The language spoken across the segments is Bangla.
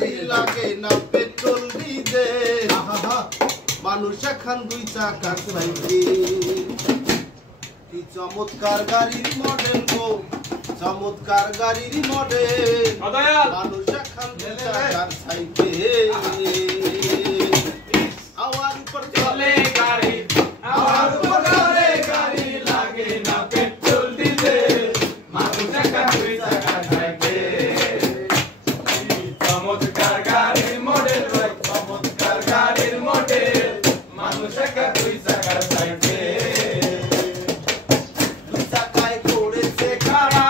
গাড়ি লাগে না পেট্রোল ডিজেল মানুষ এখন দুই চাকার সাইকেল কি চমৎকার গাড়ির মডেল গো চমৎকার গাড়ির মডেল মানুষ এখন দুই চাকার সাইকেল আওয়ার উপর চলে গাড়ি আওয়ার উপর চলে গাড়ি লাগে না পেট্রোল ডিজেল মানুষ এখন দুই চাকার সাইকেল চমৎকার গাড়ির মডেল চমৎকার গাড়ির মডেল মানুষ এখন দুই চাকার সাইকেল দুই চাকায় করেছে খাড়া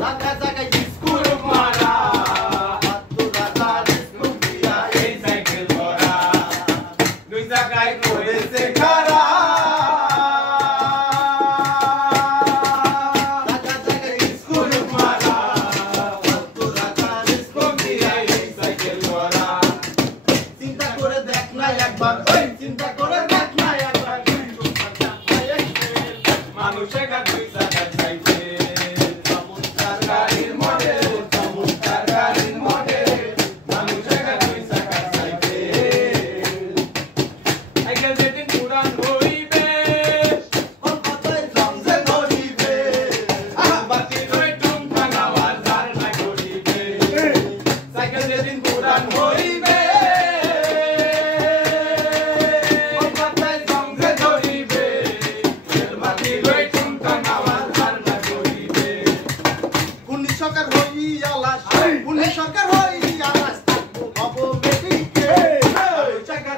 ঢাকা জায়গায় স্কুল মারা তোরা গাড়ি স্কুল দিয়া এই সাইকেল ভরা দুই চাকায় করেছে খাড়া ঢাকা জায়গায় স্কুল মারা তোরা গাড়ি স্কুল দিয়া এই সাইকেল ভরা চিন্তা করে দেখ না একবার ওই চিন্তা করে দেখ না একবার মানুষ এখন দুই চাকার সাইকেল চমৎকার গাড়ির মডেল চমৎকার গাড়ির মডেল মানুষ এখন দুই চাকার সাইকেল সাইকেল যেদিন পুরান হইবে কলকাতায় জমজে ধরিবে বাতি রই টুংটাং আওয়াজ আর না করিবে সাইকেল যেদিন পুরান হইবে কলকাতায় জমজে ধরিবে বাতি রই টুংটাং আওয়াজ আর না করিবে পুলিশ সরকার হইয়া লাশ পুলিশ সরকার হইয়া লাশ থাকবো হব বেটিকে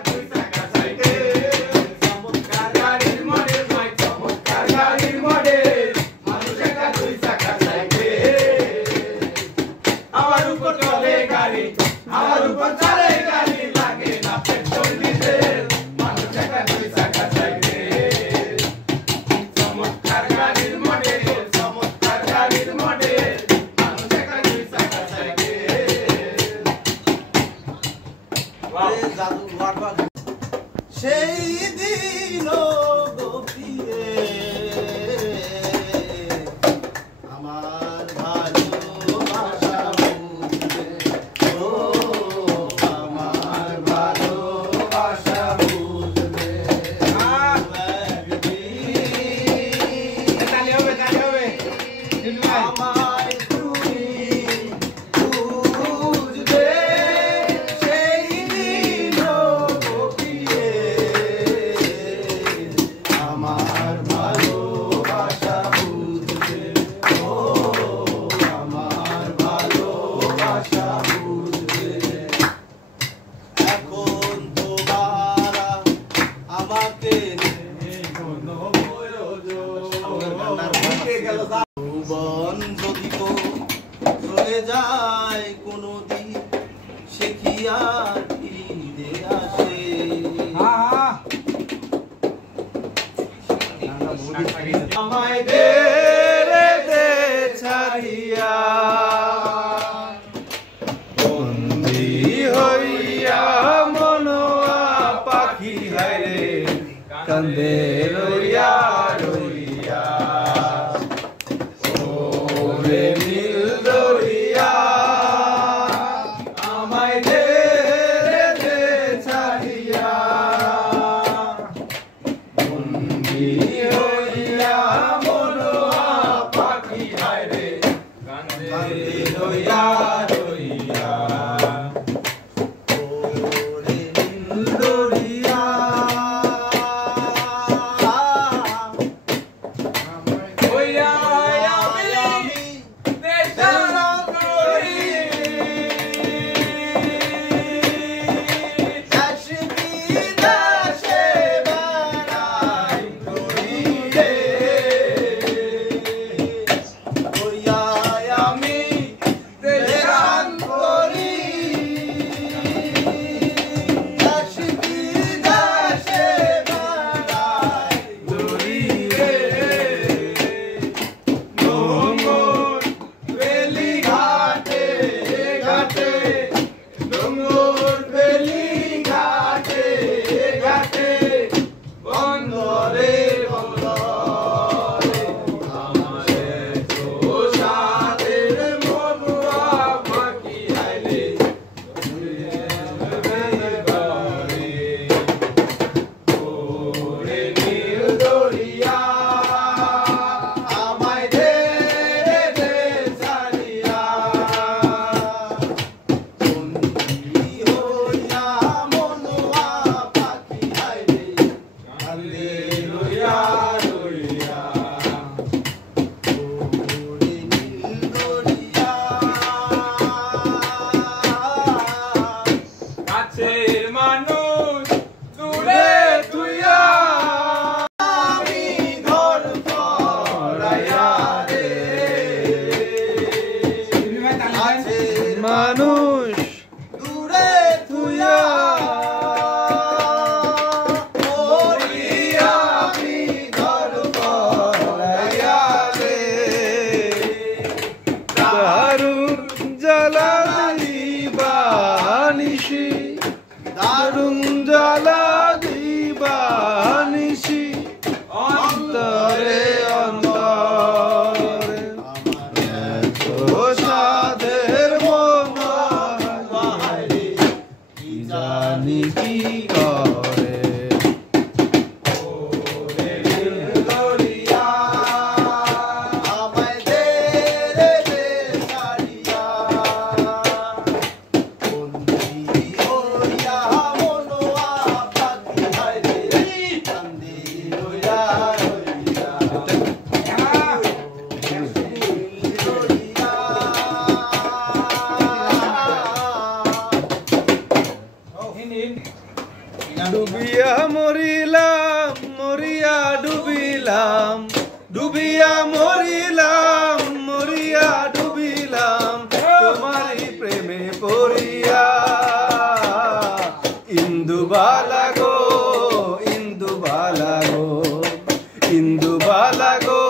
দুই চাকার সাইকেল চমৎকার গাড়ির মডেল ভাই চমৎকার গাড়ির মডেল মানুষ এখন দুই চাকার সাইকেল আমার উপর চলে গাড়ি আমার উপর চলে গাড়ি লাগে না পেট্রোল ডিজেল মানুষ এখন দুই চাকার সাইকেল চমৎকার গাড়ির মডেল চমৎকার গাড়ির মডেল মানুষ এখন দুই চাকার সাইকেল জাদু ওয়ার্ড সেই দিন গোপিয়ে আমার ভালোবাসা বুঝবে ও আমার ভালোবাসা বুঝবে আমায় তুমি বুঝবে সেই দিন গোপিয়ে আমার ভালোবাসা বুঝবে ও আমার ভালোবাসা বুঝবে এখন তোমারা আমাকে কোনো ভুবন যদি চলে যায় কোনদিন সে কি আর ফিরে আসে আমায় দে রে দে ছাড়িয়া বন্দি হইয়া মনোয়া পাখি হায়রে কান্দে রইয়া রইয়া ওরে নীল দরিয়া আমায় দে রে দে ছাড়িয়া বন্দি হইয়া মনোয়া পাখি হায়রে কান্দে রইয়া রইয়া ওরে নীল দরিয়া ওইয়া আমি দেশানা করি আসবি দেশে বেড়াই করি রে ওইয়া আমি দেশান করি মানুষ দূরে থুয়া মরিয়া আমি ঘর পলাইয়া রে দারুণ জ্বালা দিবানিশি দারুণ জ্বালা দিবানিশি অন্তরে অন্তরে এত সাধের মন কি জানি কি করে গড়িয়া আমায় দে রে সারিয়া বন্দি হইয়া মনো আপাতি হায় রে কান্দি হইয়া হইয়া ডুবিয়া মরিলাম মরিয়া ডুবিলাম ডুবিয়া মরিলাম মরিয়া ডুবিলাম তোমারই প্রেমে পড়িয়া ইন্দুবালা গো ইন্দুবালা গো ইন্দুবালা গো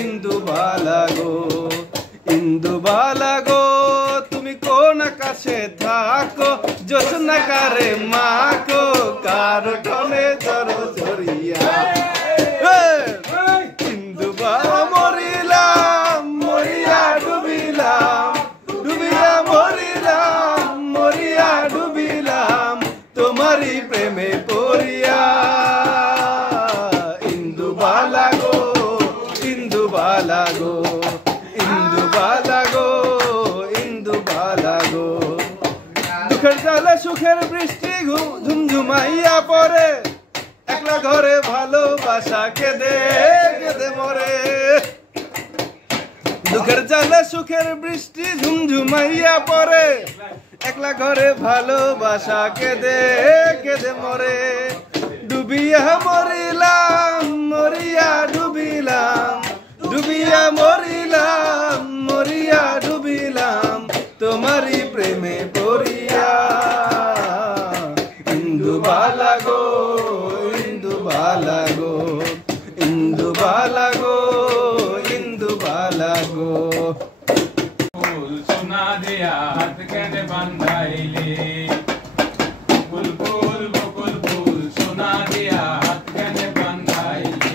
ইন্দুবালা গো ইন্দুবালা গো তুমি কোন আকাশে থাকো জোছনা কারে মাকো কারো টনে ধরো ধরিয়া ইন্দুবালা মরিলাম মরিয়া ডুবিলাম ডুবিয়া মরিলাম মরিয়া ডুবিলাম তোমারই প্রেমে পড়িয়া ইন্দুবালা গো ইন্দুবালা গো ইন্দুবালা গো ইন্দুবালা গো দুঃখের জ্বালা সুখের বৃষ্টি ঝুমঝুমাইয়া পড়ে একলা ঘরে ভালোবাসা কেঁদে কেঁদে মরে দুঃখের জ্বালা সুখের বৃষ্টি ঝুমঝুমাইয়া পড়ে একলা ঘরে ভালোবাসা কেঁদে কেঁদে মরে ডুবিয়া মরিলাম মরিয়া ডুবিলাম ডুবিয়া মরিলাম মরিয়া ডুবিলাম তোমারই প্রেমে পড়িয়া ইন্দুবালা গো ইন্দুবালা গো ইন্দুবালা গো ইন্দুবালা গো ফুল সোনা দিয়া হাত কেনে বান্ধাইলে ফুল ফুল বকুল ফুল সোনা দিয়া হাত কেনে বান্ধাইলে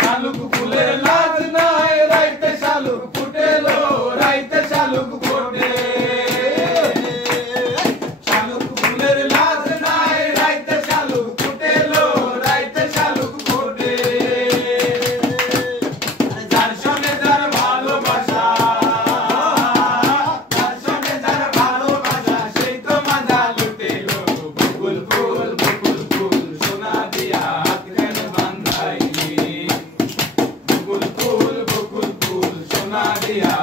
শালুক ফুলের লাজ নাই রাইতে শালুক ফুটেলো রাইতে শালুক ফোটে শালুক ফুলের লাজ নাই রাইতে শালুক ফুটেলো রাইতে শালুক ফোটে যার সঙ্গে যার ভালোবাসা যার সঙ্গে যার ভালোবাসা সেই তো মজা লুটেলো বকুল ফুল সোনা দিয়া হাত কেনে বান্ধাইলি বকুল ফুল সোনা দিয়া